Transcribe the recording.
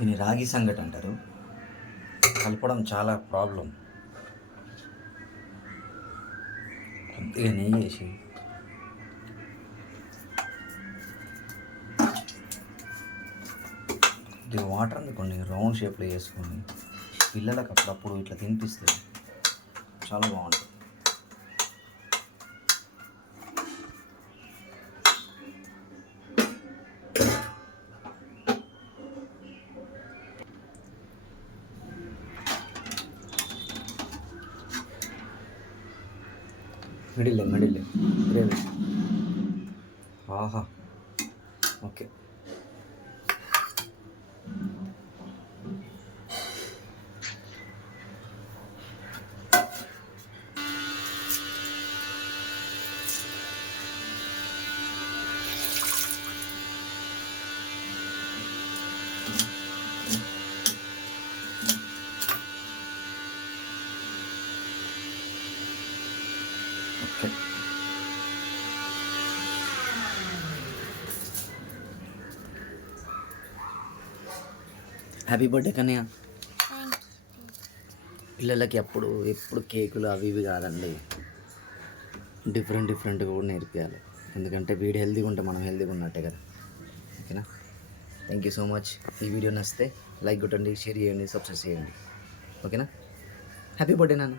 దీన్ని రాగి సంగటి అంటారు. కలపడం చాలా ప్రాబ్లం. కొద్దిగా నెయ్యి వేసి కొద్దిగా వాటర్ అందుకోండి, రౌండ్ షేప్లో వేసుకొని పిల్లలకు అప్పుడప్పుడు ఇట్లా తినిపిస్తే చాలా బాగుంటుంది. Middle gravy. ఆహా, okay. Okay, happy birthday Kannayya. పిల్లలకి ఎప్పుడు కేకులు అవి ఇవి కాదండి, డిఫరెంట్గా కూడా నేర్పించాలి. ఎందుకంటే వీడు హెల్తీగా ఉంటే మనం హెల్తీగా ఉన్నట్టే కదా. ఓకేనా? Thank you so much. ఈ వీడియో నచ్చితే లైక్ కొట్టండి, షేర్ చేయండి, సబ్స్క్రైబ్ చేయండి. ఓకేనా? హ్యాపీ బర్త్డే నాన్న.